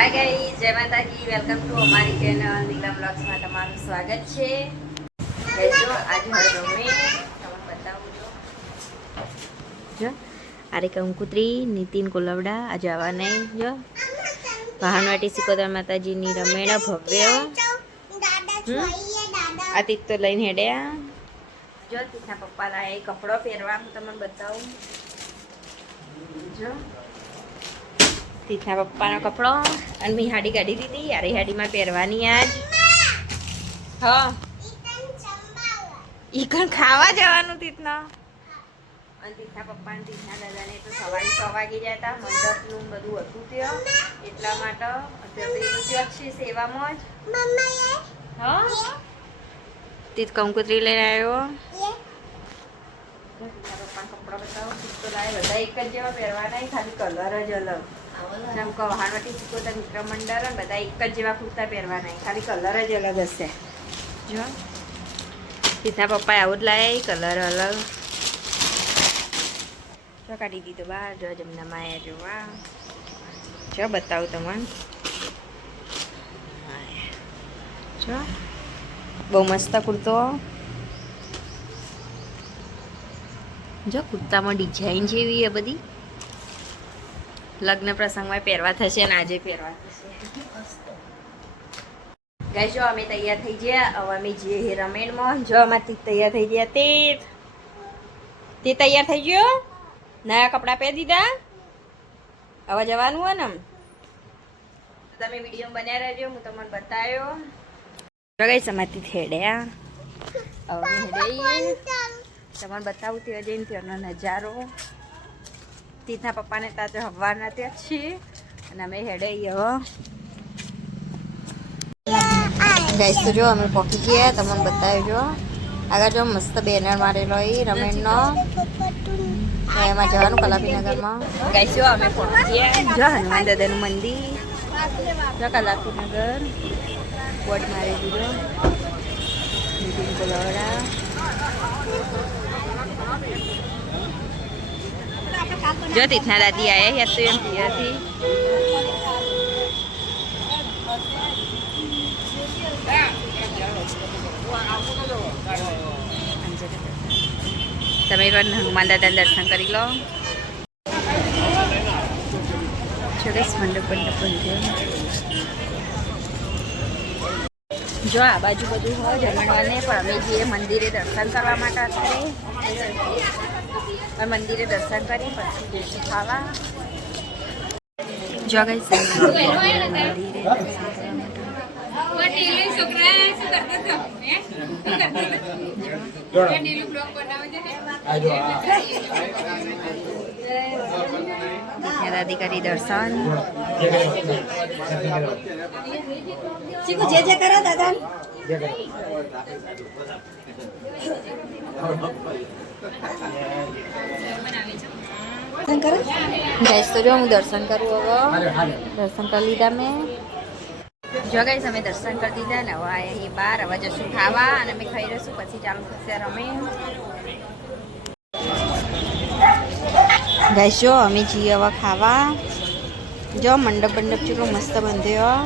Hi guys, જય માતાજી. Welcome to અમારી ચેનલ નીલમ બ્લોગ્સમાં તમારું સ્વાગત છે. જો આજે હવે રમે તમને બતાવું જો આરે કંકુત્રી નીતિન કોલવડા આજે આવા નહીં જો ભાનવાટી સિકોદર માતાજીની રમેણ ભવ્ય આ તીત તો લઈને હેડ્યા જો તીતના પપ્પા લાય કપડો પહેરવા હું તમને બતાવું જો તીતના પપ્પાનો કપડો અને મેં હાડી કાઢી દીધી યાર હાડીમાં પહેરવાની આજ હા ઈ કણ ખાવા જવાનું તીતના અને તીતના પપ્પા અને તીતના દાદાને તો સવારે 6 વાગી ગયા હતા મંડપનું બધું હતું ત્યાં એટલા માટે અત્યારે તો ત્યાં છે સેવામાં જ હા તીત કંકુત્રી લઈને આવ્યો તીતના પપ્પાનો કપડો બતાવો તો લાય બધા એક જ જેવા પહેરવાના ખાલી કલર જ અલગ જેમ કહો હાનવટી સિકોતર મિત્ર મંડળ બધા એક જ જેવા કુર્તા પહેરવાના ખાલી કલર જ અલગ હશે જો તીતના પપ્પાએ આવું જ લાયા કલર અલગ જો કાઢી દીધો બહાર જો જમના માયા જોવા જો બતાવું તમને જો બહુ મસ્ત કુર્તો જો કુર્તામાં ડિઝાઇન જેવી એ બધી લગ્ન પ્રસંગમાં પહેરવા થશે અને આજે પહેરવા થશે ગાઈસ જો અમે તૈયાર થઈ ગયા હવે અમે જઈએ રમેણમાં જો અમારથી તૈયાર થઈ ગયા તે તૈયાર થઈ ગયો નયા કપડાં પહેરી દીધા હવે જવાનું હોય ને તમે વિડીયો બનાવી રહેજો હું તમને બતાવ્યો ગાઈસ અમારથી હેડ્યા હવે હેડે તમને બતાવું ત્યાં જઈને ત્યાંનો નજારો તીતના પપ્પાને તાજે હવારના ત્યાં છીએ અને અમે હેડે હવે ગાઈસ તો જો અમે પહોંચી ગયા તમને બતાવજો આગળ જો મસ્ત બેનર મારેલો એ રમેણનો એમાં જવાનું કલાપીનગરમાં ગાઈસ જો અમે પહોંચી ગયા જો હનુમાન દાદાનું મંદિર જો કલાપીનગર બોર્ડ મારી દીધો નીતિન કોલવડા જો તીતના દાદી આયા યાદ તો એમ પિયરથી તમે પણ હનુમાન દાદાના દર્શન કરી લો ચોવીસ મંડપ બંધ જો આ બાજુ બધું હોય જમણવારને પણ અમે જઈએ મંદિરે દર્શન કરવા માટે અત્યારે મંદિરે દર્શન કરી પછી જઈશું ખાવા જો ગઈ દાદી કરી દર્શન જે કરો દાદા ગાઈસ તો જો હું દર્શન કરું હવે દર્શન કરી લીધા મેં જો ગાઈસ અમે દર્શન કરી દીધા ને હવે અહીં બહાર હવે જશું ખાવા અને અમે ખાઈ રહીશું પછી ચાલુ થશે રમે ગાઈસ જો અમે જઈએ હવે ખાવા જો મંડપ ચૂલો મસ્ત બંધ્યો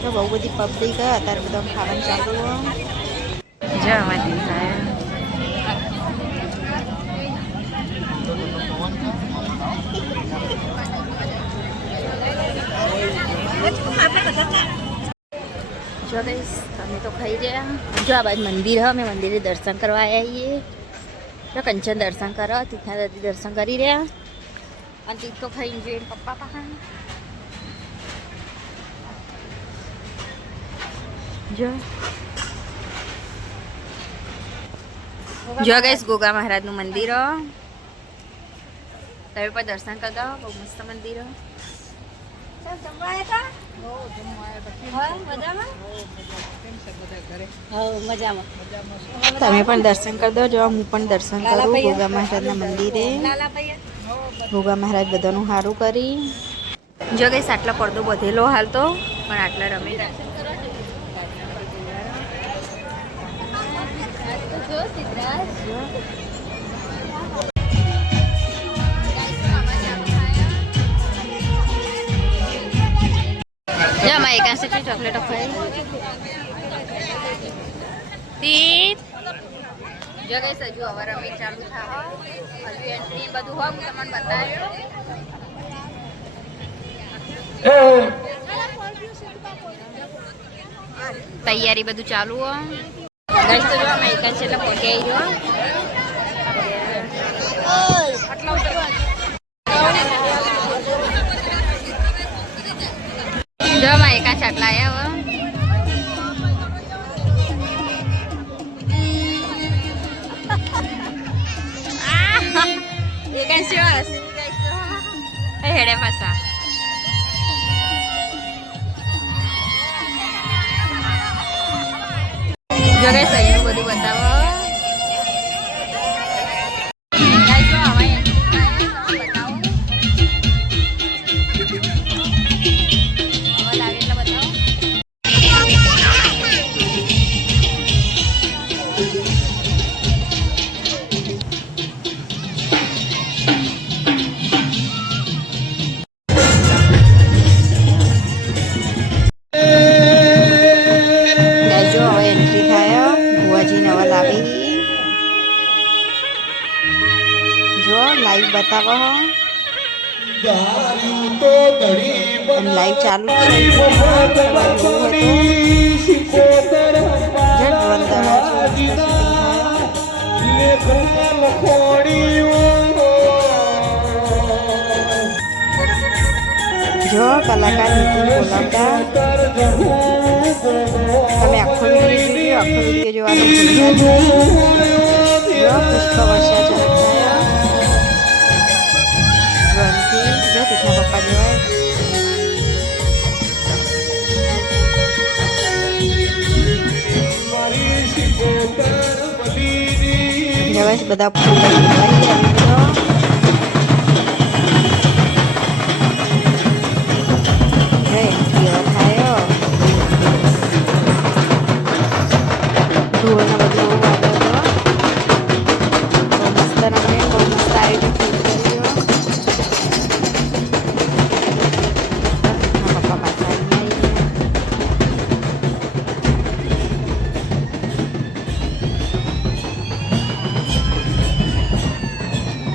તો બહુ બધી પબ્લિક અત્યારે બધા ખાવાનું ચાલુ જો અમારી જો ગઈશ તમે તો ખાઈ ગયા જો આ બાજુ મંદિર હ અમે મંદિરે દર્શન કરવા આવ્યા જો કંચન દર્શન કરો તીતના દાદી દર્શન કરી રહ્યા અને તીત તો ખાઈને જોઈએ પપ્પા પાસે જો ગઈશ ગોગા મહારાજનું મંદિર તમે પણ દર્શન કરી દો બહુ મસ્ત મંદિર તમે પણ દર્શન કરી દો જો હું પણ દર્શન કરું ગોગા મહારાજના મંદિરે ગોગા મહારાજ બધાનું સારું કરી જો ગઈશ આટલો પડદો બધેલો હાલ તો પણ આટલા રમે માં એક આંસે ચોકલેટ ખાઈ તીત જો ગઈસ હજુ હવે રમી ચાલુ થાય હજુ એન્ટ્રી બધું હોય હું તમને બતાવ્યું તૈયારી બધું ચાલુ હોય ગઈસ તો જો અમે એક આંસે એટલે પહોંચી આવી જો માં એક આંસે આટલા આવ્યા You can see us. Hey, head pasa. Jo guys, saya બધું બતાવો. Guys, જો હવે બતાવો. હવે લાગે એટલે બતાવો. જો લાઈવ બતાવો લાઈવ ચાલુ જો કલાકાર બોલાવતા તમે આખો વિડીયો જોવાનું ભૂલતા પુષ્પ વર્ષા ચરકતા રણથી જો તીઠા પપ્પા જોવાય બધા ફૂલ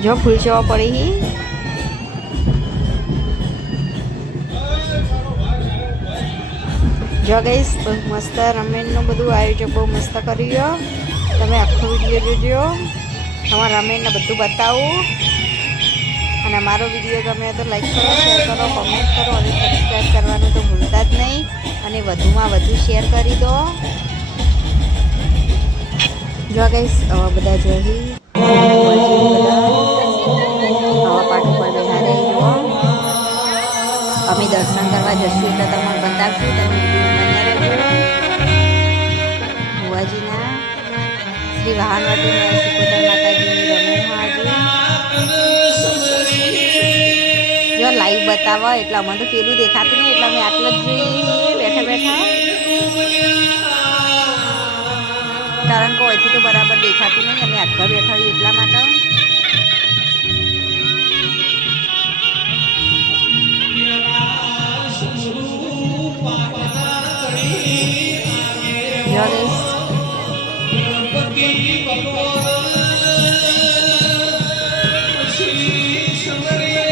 જો ફૂલ જોવા પડી જો ગઈસ બહુ મસ્ત રમેનનું બધું આયોજન બહુ મસ્ત કર્યું તમે આખો વિડીયો જોજો તમારા રમેનને બધું બતાવું અને અમારો વિડીયો ગમે તો લાઈક કરો શેર કરો કોમેન્ટ કરો અને સબસ્ક્રાઈબ કરવાનું તો ભૂલતા જ નહીં અને વધુમાં વધુ શેર કરી દો જો ગઈસ આવા બધા જોઈ અમે દર્શન કરવા જશું એટલે તમને બતાવશું તમે ભુવાજીના શ્રી વાહનવટી સિકોતર માતાજીની રમેણ જો લાઈવ બતાવો એટલે અમને તો પેલું દેખાતું નહીં એટલે અમે આટલું જ જોઈએ બેઠા બેઠા કારણ કે અહીંથી તો બરાબર દેખાતું નહીં અમે આગળ બેઠા હોઈએ એટલા માટે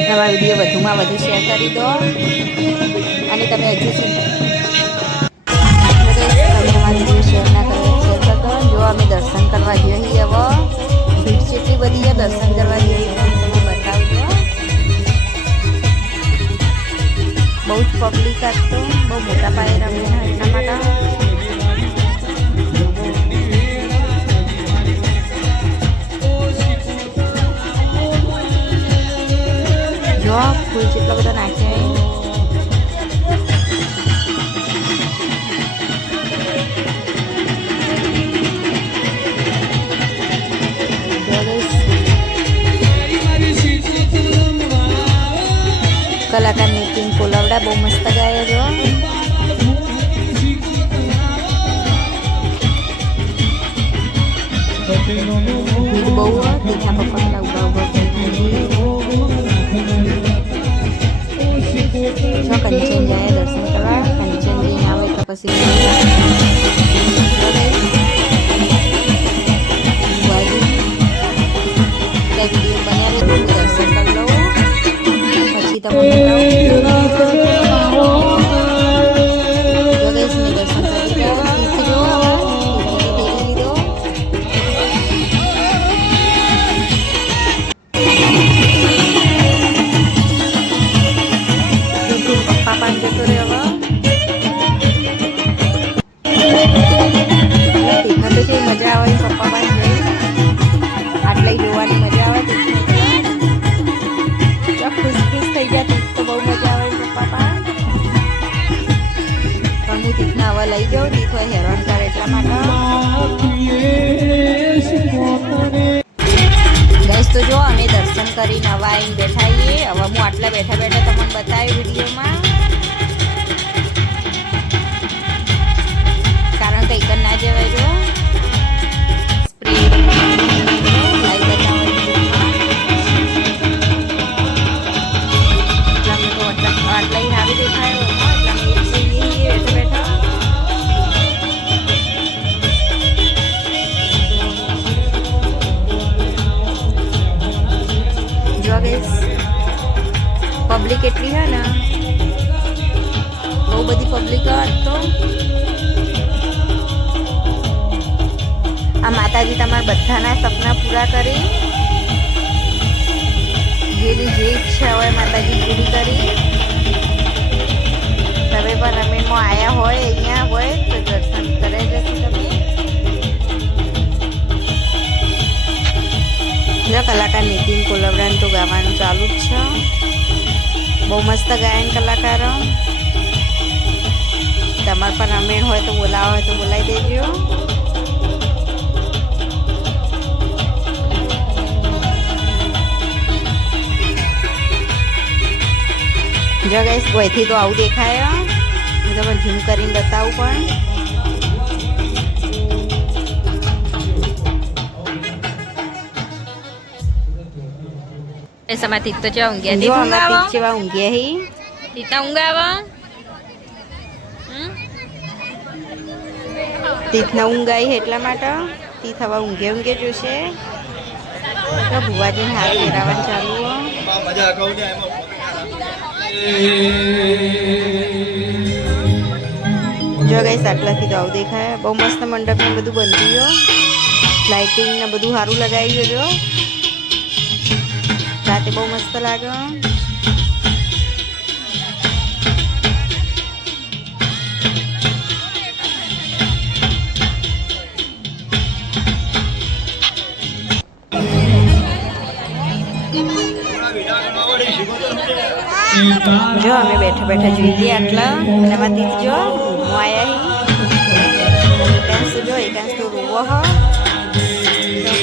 તમારા વિડીયો વધુમાં વધુ શેર કરી દો અને તમે હજુ સુધી તમારા વિડીયો શેર ના કરો શેર કરતો જો અમે દર્શન કરવા જઈએ હવે ભીડ જેટલી બધી છે દર્શન કરવા જઈએ તમે બતાવજો બહુ જ પબ્લિક હતો બહુ મોટા પાયે રમીને એટલા માટે જો ફૂલ જેટલો બધો નાખ્યા કલાકાર નીતિન કોલાવડા બહુ મસ્ત ગાય જો બહુ તીખા પપ્પા ઉભા ઉભા કંચન જાય દર્શન કરવા કંચન પછી વિડીયો બન્યા રહે દર્શન કરી લઉં પછી તમને દર્શન કરી લીધો. પપ્પા પાંચ જતો રહ્યો તીખા તો કેવી મજા આવે પપ્પા પાંચ જોઈ આટલે જોવાની મજા આવે ખુશ ખુશ થઈ ગયા તીખ તો બહુ મજા આવે પપ્પા પાંચ પણ હું તીખને હવે લઈ જાઉં તીખ હોય હેરાન કરે એટલા માટે ગઈશ તો જો અમે દર્શન કરીને હવે આવીને બેઠા છીએ હવે હું આટલા બેઠા બેઠા તમને બતાવ્યું વિડીયોમાં કારણ કે એક ના જવાય જો પબ્લિક એટલી હે ને બહુ બધી પબ્લિક તો આ માતાજી તમારા બધાના સપના પૂરા કરી જેની જે ઈચ્છા હોય માતાજી પૂરી કરી તમે પણ રમેણમાં આવ્યા હોય અહીંયા હોય તો દર્શન કરે જશે તમે જો કલાકાર નીતિન કોલવડાને તો ગાવાનું ચાલુ જ છે બહુ મસ્ત ગાયન કલાકારો તમારે પણ રમેણ હોય તો બોલાવો હોય તો બોલાવી દેજો જો ગાઈસ ગોયથી તો આવું દેખાય હું તમને ઝૂમ કરીને બતાવું પણ એસામાં તીક તો ચા ઊંઘ્યા તીક ચેવા ઊંઘ્યા હી તીતા ઊંઘાવા તીથના ઊંઘાઈ એટલા માટે તીથ હવે ઊંઘે જોશે તો ભુવાજીને હાથ ફેરાવાનું ચાલુ જો ગાઈસ આટલાથી તો આવું દેખાય બહુ મસ્ત મંડપ ને બધું બંધ્યું લાઇટિંગ ને બધું સારું લગાવ્યું જો રાતે બહુ મસ્ત લાગે જો અમે બેઠા બેઠા જોઈ લઈએ આટલા અને એમાંથી જો હું આવ્યા એકાંશ જો એકાંશ તો રોવો હો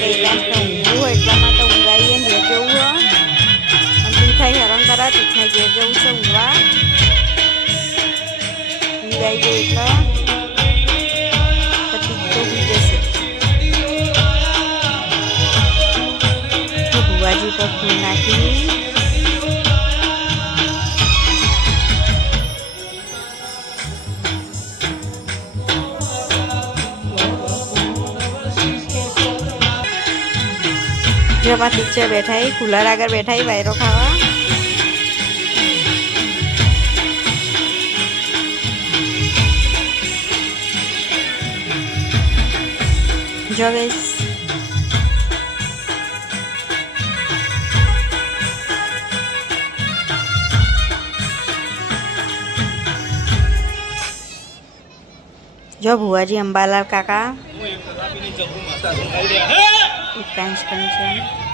એકાંશ તો ઊંઘવું હોય એટલામાં તો ઊંઘાઈએ ને ઘેર જવું હો અને તીખાઈ હેરાન કરા તીખાઈ ઘેર જવું છે ઊંઘવા ઊંઘાઈ જાય એટલે પછી તો ઊંઘી જશે ભુવાજી પર ફૂલ નાખી જેમાં ટીચર બેઠા કુલર આગળ બેઠા વાયરો ખાવા જો ગાઈસ જો ભુવાજી અંબાલાલ કાકા એકાંશ પણ છે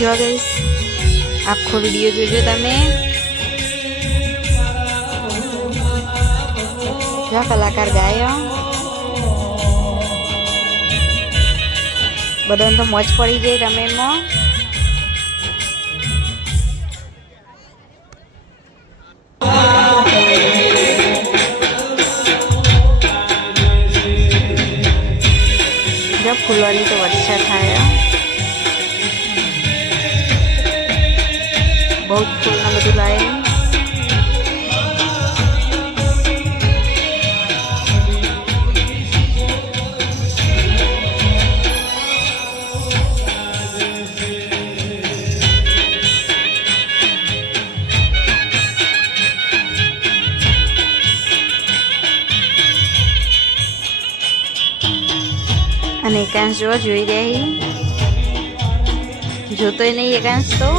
જો ગાઈસ આખો વિડીયો જોજો તમે જો કલાકાર ગાયો બધાને તો મોજ પડી જાય રમેણમાં. જો ફૂલવાની તો વરસાદ થાય, બહુ જ ફૂલના બધું લાવે. અને એકાંશ જોઈ રહી, જોતોય નહીં એકાંશ તો.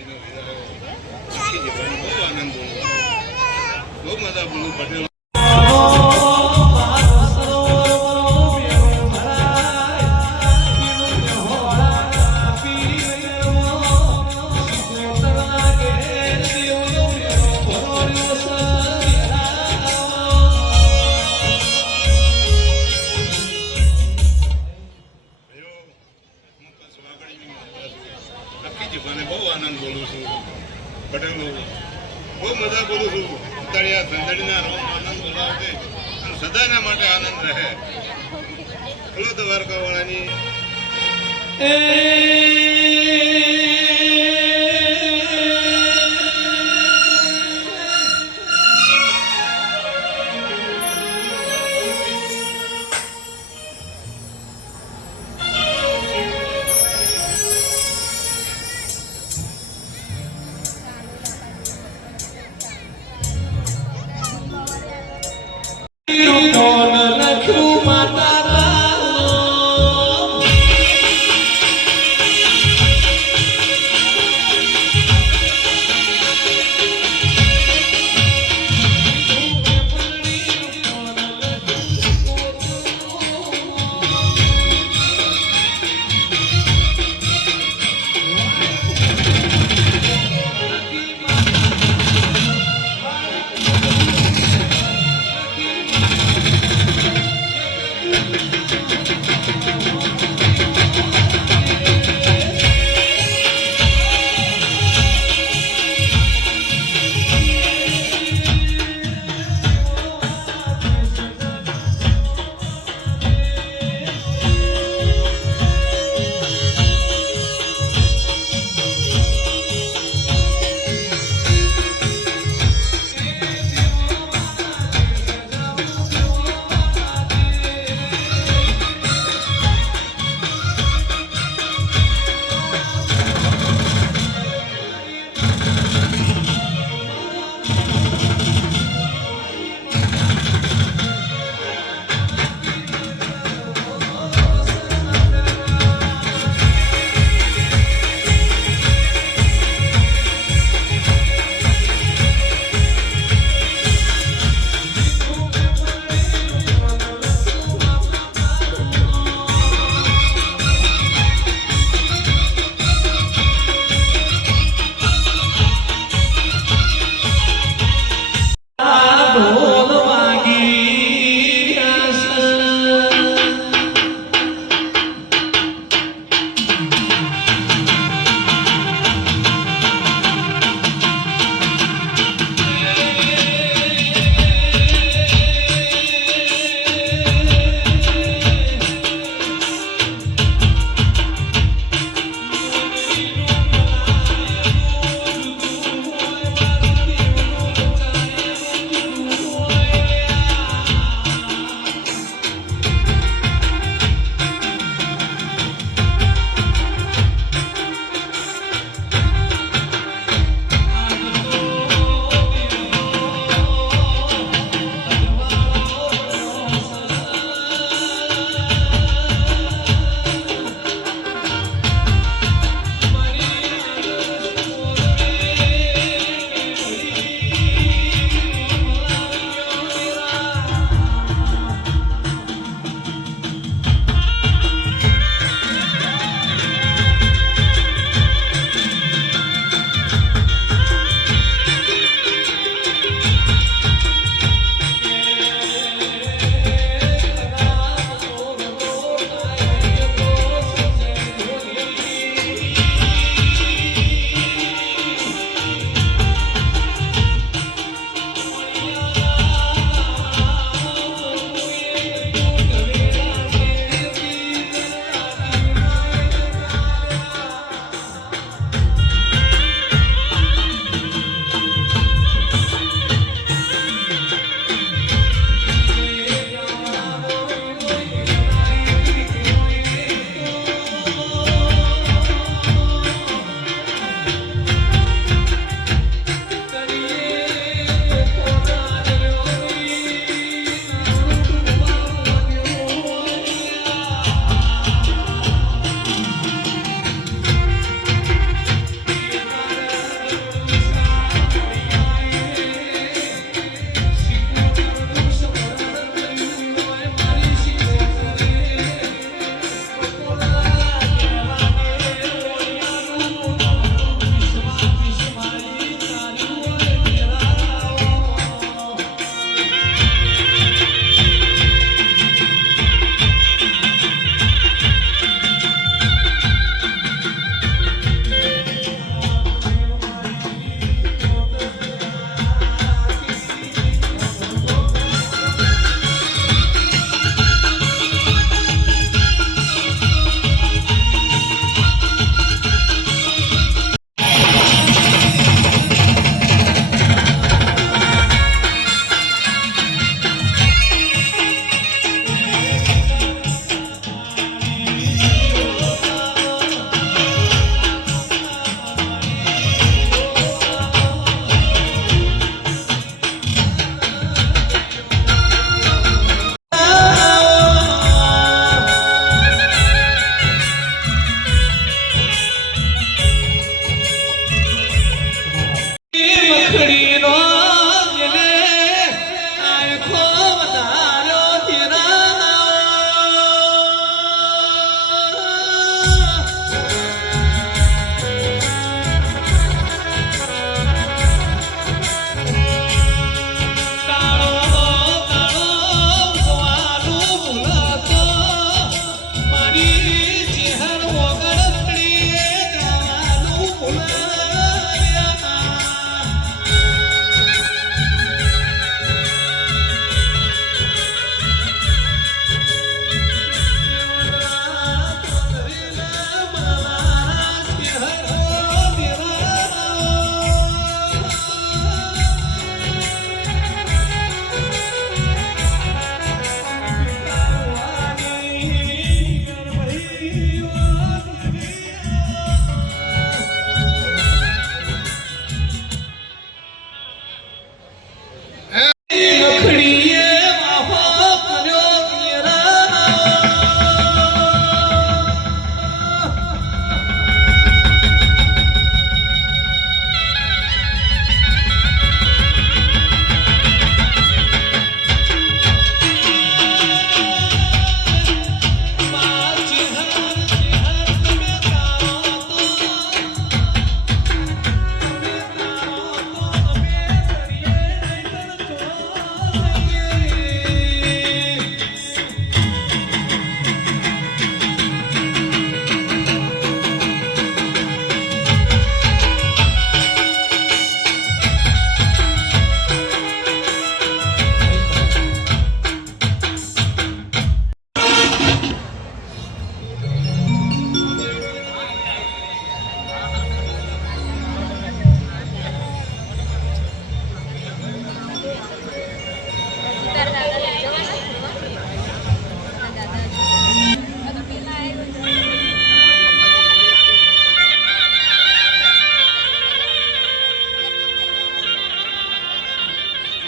બહુ આનંદ બહુ મજા બોલું પટેલ બહુ આનંદ બોલું છું પટેલ બહુ મજા બોલું છું તળિયા સંદડીના રોમ આનંદ બોલાવશે અને સદાના માટે આનંદ રહે બોલો દ્વારકાવાળાની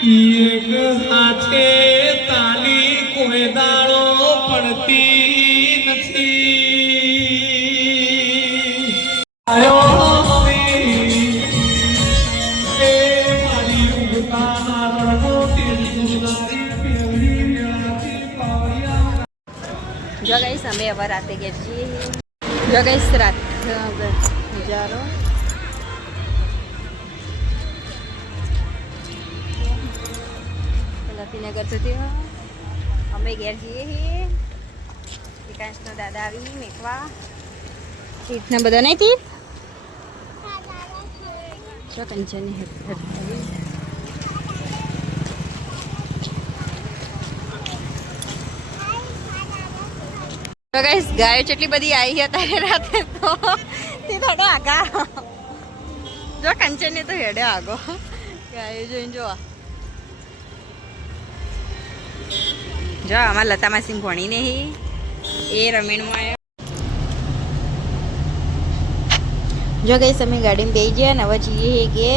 એક સાથે તાલી કોઈ દાડો પડતી નથી આયો હવે એ મારી ઉગતા રણો તેરી ગુલારી પેલી વેળાથી પાયા જો ગાઈસ અમે હવે રાતે ગયા છીએ જો ગાઈસ રાત નજારો લતીનગર સુધી અમે ઘેર જઈએ છીએ વિકાસનો દાદા આવી મેકવા તીર્થને બધા નહીં તીર્થ જો કંચનની હેઠ આવી તો ગાઈસ ગાયો કેટલી બધી આવી છે તારે રાતે તો તે થોડો આગા જો કંચનને તો હેડે આગો ગાયો જોઈને જોવા જો આમાં લતા માસી ભણી નહીં એ રમેણમાં આવ્યો જો ગઈ અમે ગાડીમાં બેસી ગયા ને હવે જઈએ કે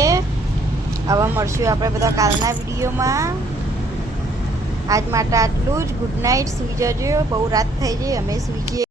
હવે મળશું આપણે બધા કાલના વિડીયોમાં આજ માટે આટલું જ ગુડ નાઇટ સુઈ જજો બહુ રાત થઈ જાય અમે સુઈ જઈએ